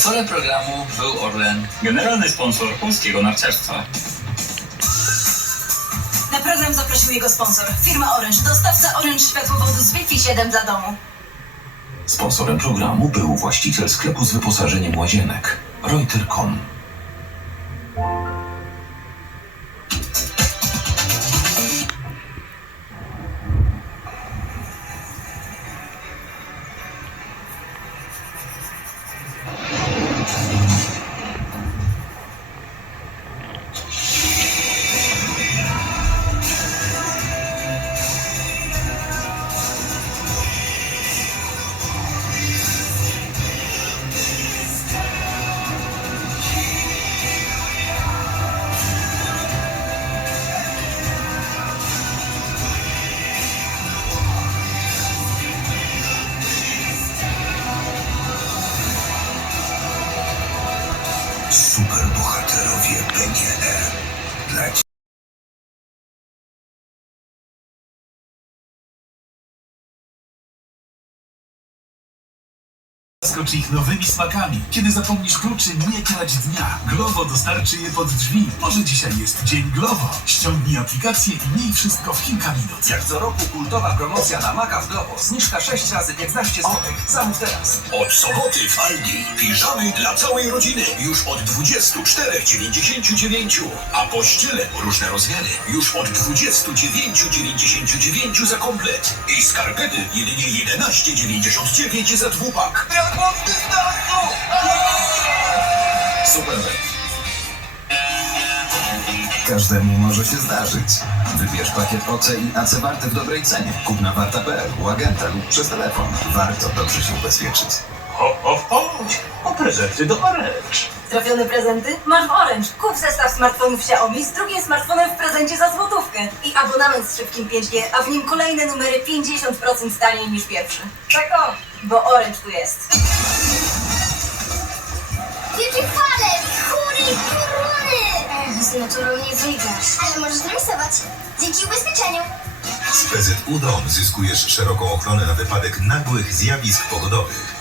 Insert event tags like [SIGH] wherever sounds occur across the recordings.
Sponsorem programu był Orlen. Generalny sponsor polskiego narciarstwa. Na program zaprosił jego sponsor, firma Orange, dostawca Orange światłowodu z Wi-Fi 7 dla domu. Sponsorem programu był właściciel sklepu z wyposażeniem łazienek Reuter.com. Zaskocz ich nowymi smakami. Kiedy zapomnisz kluczy, nie krać dnia. Glovo dostarczy je pod drzwi. Może dzisiaj jest dzień Glovo. Ściągnij aplikację i miej wszystko w kilka minut. Jak co roku kultowa promocja na Maka w Globo. Zniżka 6 razy 15 zł. Zamów teraz. Od soboty w Aldi piżamy dla całej rodziny już od 24,99, a pościele różne rozmiary już od 29,99 za komplet i skarpety jedynie 11,99 za dwupak. Super. Każdemu może się zdarzyć. Wybierz pakiet OC i AC Warty w dobrej cenie. Kup na warta.pl, u agenta lub przez telefon. Warto dobrze się ubezpieczyć. Ho, ho, ho! O prezenty do Orange. Trafione prezenty? Masz w Orange. Kup zestaw smartfonów Xiaomi z drugim smartfonem w prezencie za złotówkę. I abonament z szybkim 5G, a w nim kolejne numery 50% taniej niż pierwszy. Tak o, bo Orange tu jest. Wielkie fale, chmury, pioruny! Ech, z naturą nie wygrasz. Ale możesz remisować. Dzięki ubezpieczeniu. Z PZU Dom zyskujesz szeroką ochronę na wypadek nagłych zjawisk pogodowych.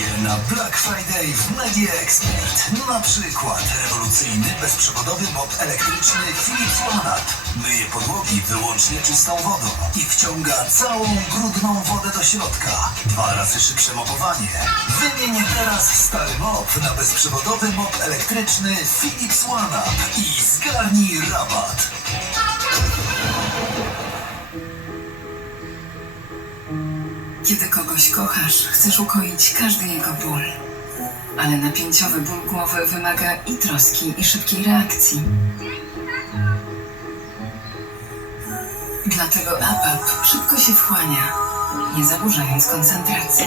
Na Black Friday w Media Expert. Na przykład rewolucyjny, bezprzewodowy mop elektryczny Philips OneUp. Myje podłogi wyłącznie czystą wodą i wciąga całą brudną wodę do środka. Dwa razy szybsze mopowanie. Wymień teraz stary mop na bezprzewodowy mop elektryczny Philips OneUp i zgarnij rabat. Kogoś kochasz, chcesz ukoić każdy jego ból. Ale napięciowy ból głowy wymaga i troski, i szybkiej reakcji. Dlatego APAP szybko się wchłania, nie zaburzając koncentracji.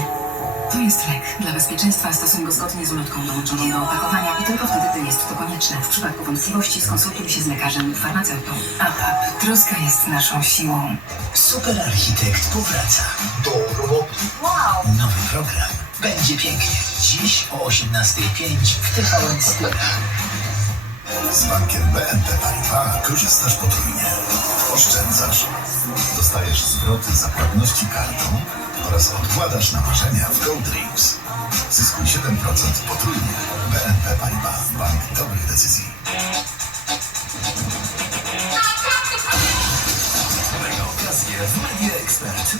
To jest lek. Dla bezpieczeństwa stosuj go zgodnie z ulotką dołączoną do opakowania i tylko wtedy, gdy jest to konieczne. W przypadku wątpliwości skonsultuj się z lekarzem lub farmaceutą. APAP. Troska jest naszą siłą. Super Architekt powraca. Do program. Będzie pięknie. Dziś o 18.05 w TVN Styra. Z bankiem BNP Paribas korzystasz potrójnie. Oszczędzasz. Dostajesz zwroty za płatności kartą oraz odkładasz na marzenia w Go Dreams. Zyskuj 7% potrójnie. BNP Paribas. Bank dobrych decyzji.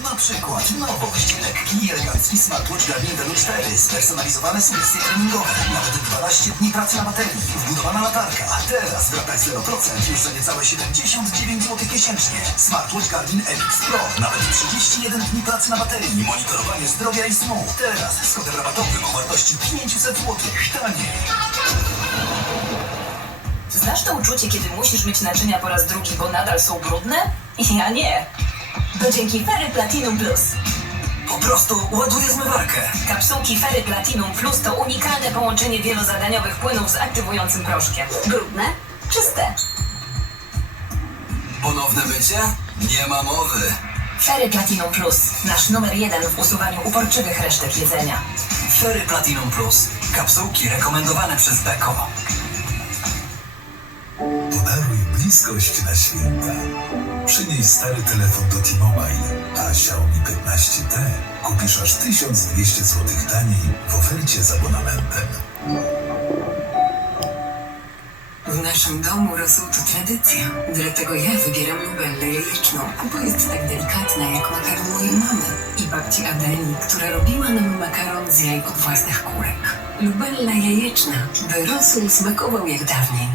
Na przykład nowość, lekki i elegancki smartwatch Garmin Velu 4. Spersonalizowane sugestie treningowe. Nawet 12 dni pracy na baterii. Wbudowana latarka. Teraz w ratach 0% już za niecałe 79 zł miesięcznie. Smartwatch Garmin MX Pro. Nawet 31 dni pracy na baterii. Monitorowanie zdrowia i snu. Teraz z kodem rabatowym o wartości 500 zł. Taniej. Znasz to uczucie, kiedy musisz myć naczynia po raz drugi, bo nadal są brudne? [LAUGHS] Ja nie. To dzięki Ferry Platinum Plus. Po prostu ładuję zmywarkę. Kapsułki Ferry Platinum Plus to unikalne połączenie wielozadaniowych płynów z aktywującym proszkiem. Brudne? Czyste. Ponowne mycie? Nie ma mowy. Ferry Platinum Plus. Nasz numer jeden w usuwaniu uporczywych resztek jedzenia. Ferry Platinum Plus. Kapsułki rekomendowane przez Beko. Podaruj bliskość na święta. Przynieś stary telefon do T-Mobile, a Xiaomi 15T kupisz aż 1200 zł taniej w ofercie z abonamentem. W naszym domu rosół to tradycja. Dlatego ja wybieram lubellę jajeczną, bo jest tak delikatna jak makaron mojej mamy i babci Adeli, która robiła nam makaron z jaj od własnych kurek. Lubella jajeczna, by rosół smakował jak dawniej.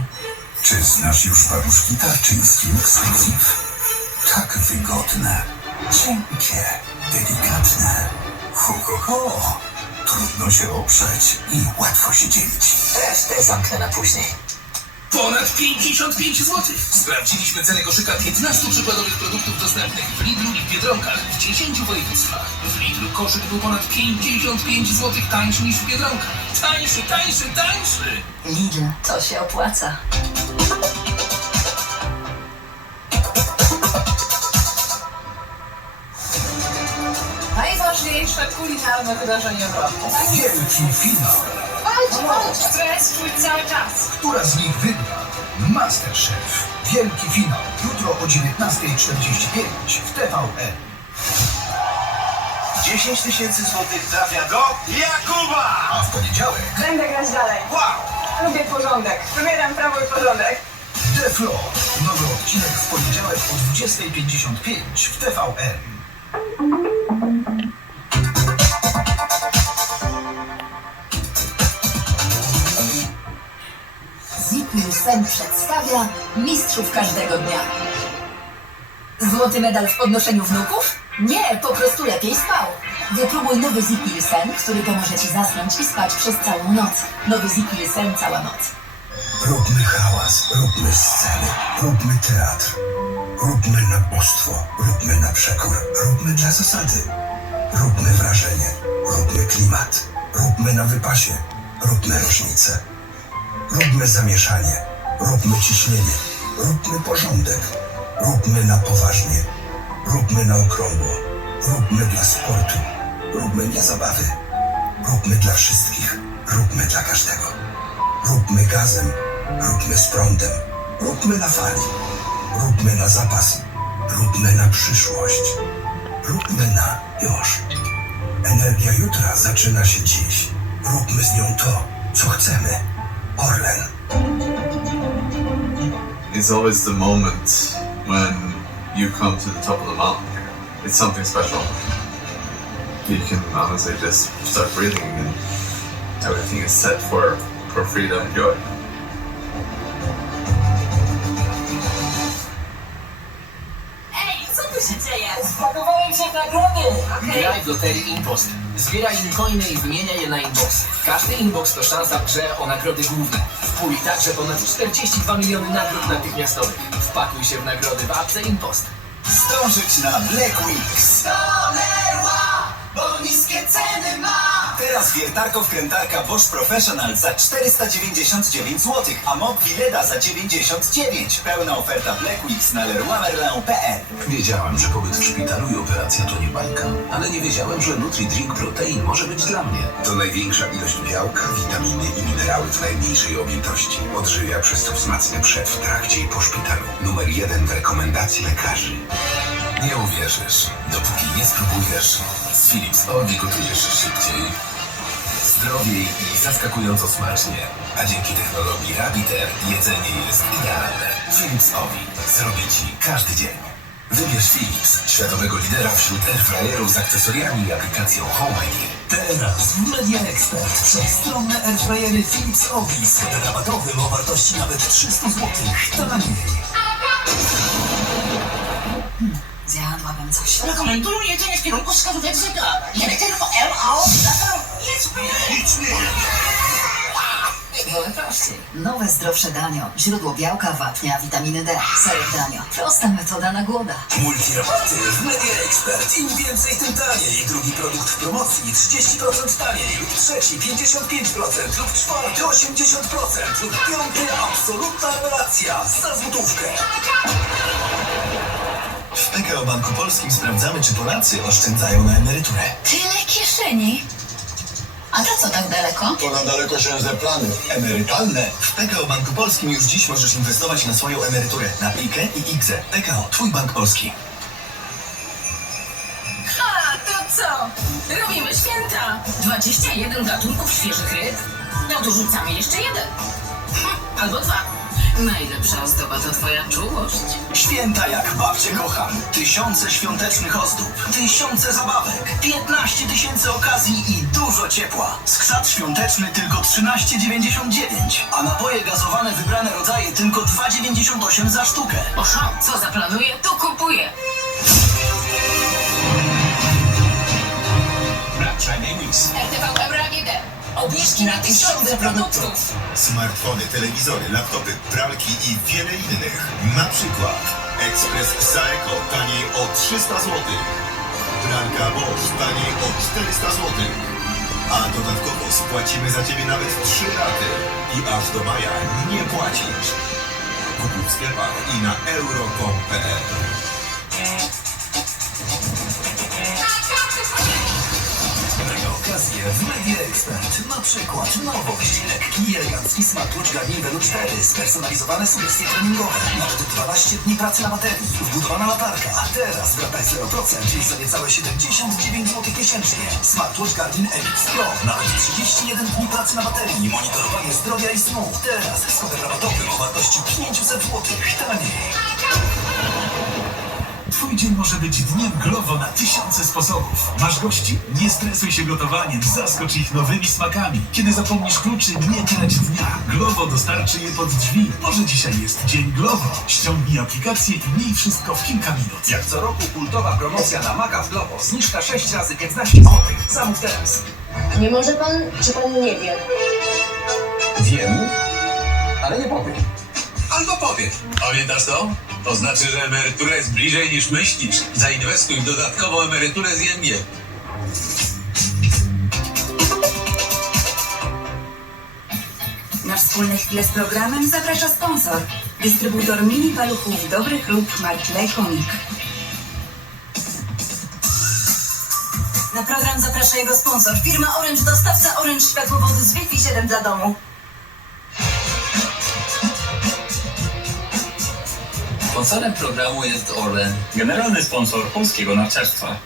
Czy znasz już paluszki tarczyńskie Exclusive? Tak wygodne, cienkie, delikatne. Ho, ho, ho. Trudno się oprzeć i łatwo się dzielić. Resztę zamknę na później. Ponad 55 zł. Sprawdziliśmy cenę koszyka 15 przykładowych produktów dostępnych w Lidlu i w Biedronkach w 10 województwach. W Lidlu koszyk był ponad 55 zł tańszy niż w Biedronkach. Tańszy, tańszy, tańszy! Lidl, to się opłaca. Kulinarne wydarzenie w roku. Wielki finał. Walcz, walcz, stres czuć cały czas. Która z nich wygra? Masterchef. Wielki finał. Jutro o 19.45 w TVN. 10 tysięcy złotych trafia do Jakuba! A w poniedziałek Będę grać dalej. wow! Lubię porządek. Wybieram prawo i porządek. The Floor. Nowy odcinek w poniedziałek o 20.55 w TVN. Zikwił Sen przedstawia mistrzów każdego dnia. Złoty medal w podnoszeniu wnuków? Nie, po prostu lepiej spał. Wypróbuj nowy Zikwił Sen, który pomoże Ci zasnąć i spać przez całą noc. Nowy Zikwił Sen cała noc. Róbmy hałas, róbmy sceny, róbmy teatr. Róbmy na bóstwo, róbmy na przekór, róbmy dla zasady. Róbmy wrażenie, róbmy klimat, róbmy na wypasie, róbmy różnice. Róbmy zamieszanie, róbmy ciśnienie, róbmy porządek, róbmy na poważnie, róbmy na okrągło, róbmy dla sportu, róbmy dla zabawy, róbmy dla wszystkich, róbmy dla każdego. Róbmy gazem, róbmy z prądem, róbmy na fali, róbmy na zapas, róbmy na przyszłość, róbmy na już. Energia jutra zaczyna się dziś. Róbmy z nią to, co chcemy. Orlen. It's always the moment when you come to the top of the mountain. It's something special. You can honestly just start breathing and everything is set for, for freedom and joy. Ej, co tu się dzieje? Spakowałem się w nagrody. Graj w loterii Impost. Zbieraj incoiny i wymieniaj je na inbox. Każdy inbox to szansa w grze o nagrody główne. W puli także ponad 42 miliony nagród natychmiastowych. Wpakuj się w nagrody w apce Impost. Zdążyć na Black Weeks. bo niskie ceny ma! Teraz wiertarko-wkrętarka Bosch Professional za 499 zł, a Mop Wileda za 99. Pełna oferta Black Weeks na leroymerlin.pl Wiedziałem, że pobyt w szpitalu i operacja to nie bajka, ale nie wiedziałem, że Nutri-Drink Protein może być dla mnie. To największa ilość białka, witaminy i minerały w najmniejszej objętości. Odżywia, przez co wzmacnia przed, w trakcie i po szpitalu. Numer jeden w rekomendacji lekarzy. Nie uwierzysz, dopóki nie spróbujesz. Z Philips Ovi gotujesz szybciej, zdrowiej i zaskakująco smacznie. A dzięki technologii Rabiter jedzenie jest idealne. Philips Ovi zrobi Ci każdy dzień. Wybierz Philips, światowego lidera wśród airfryerów z akcesoriami i aplikacją Home ID. Teraz w Media Expert wszechstronne airfryery Philips Ovi z rabatowym o wartości nawet 300 zł. Taniej. Zjadłabym coś. Rekomenduję jedzenie w kierunku wskazówek zegara. Nie tylko MO, jest Wolę prościej. Nowe zdrowsze danio. Źródło białka, wapnia, witaminy D. Serek danio. Prosta metoda na głoda. Multirabaty w Media Expert. Im więcej, tym taniej. Drugi produkt w promocji 30% taniej. Lub trzeci 55%. Lub czwarty 80%. Lub piąty absolutna rewelacja. Za złotówkę. W PKO Banku Polskim sprawdzamy, czy Polacy oszczędzają na emeryturę. Tyle kieszeni. A to co tak daleko? To na dalekosiężne plany emerytalne. W PKO Banku Polskim już dziś możesz inwestować na swoją emeryturę na PIKE i IGZE. PKO, Twój bank polski. A, to co? Robimy święta! 21 gatunków świeżych ryb? No to rzucamy jeszcze jeden. Hm, Albo dwa. Najlepsza ozdoba to twoja czułość. Święta jak babcie kocham. Tysiące świątecznych ozdób, tysiące zabawek, 15 tysięcy okazji i dużo ciepła. Skrzat świąteczny tylko 13,99, a napoje gazowane wybrane rodzaje tylko 2,98 za sztukę. Oho, co zaplanuję, to kupuję. RTV. Obniżki na tysiące produktów. Smartfony, telewizory, laptopy, pralki i wiele innych. Na przykład Express Saeco taniej o 300 zł. Pralka Bosch taniej o 400 zł. A dodatkowo spłacimy za Ciebie nawet 3 raty. I aż do maja nie płacisz. Kupuj w sklepach i na euro.com.pl Expert. Na przykład nowość. Lekki i elegancki smartwatch Garmin Venu 4. Spersonalizowane sugestie treningowe. Nawet 12 dni pracy na baterii. Wbudowana latarka. Teraz rataj 0% i za niecałe 79 zł miesięcznie. Smartwatch Garmin MX Pro. Nawet 31 dni pracy na baterii. Monitorowanie zdrowia i snu. Teraz z kodem o wartości 500 zł. Taniej. Twój dzień może być dniem Glovo na tysiące sposobów. Masz gości? Nie stresuj się gotowaniem, zaskocz ich nowymi smakami. Kiedy zapomnisz kluczy, nie trać dnia. Glovo dostarczy je pod drzwi. Może dzisiaj jest dzień Glovo. Ściągnij aplikację i miej wszystko w kilka minut. Jak co roku kultowa promocja na Maka w Globo. Zniżka 6 razy 15 zł. Zamów teraz. Nie może pan, czy pan nie wie? Wiem, ale nie powiem. Albo powiem. Pamiętasz to? To znaczy, że emerytura jest bliżej niż myślisz. Zainwestuj w dodatkową emeryturę z ING. Na wspólne chwile z programem zaprasza sponsor. Dystrybutor mini paluchów dobrych lub marki Lejkonik. Na program zaprasza jego sponsor. Firma Orange, dostawca Orange światłowodu z Wi-Fi 7 dla domu. Sponsorem programu jest Orlen. Generalny sponsor polskiego narciarstwa.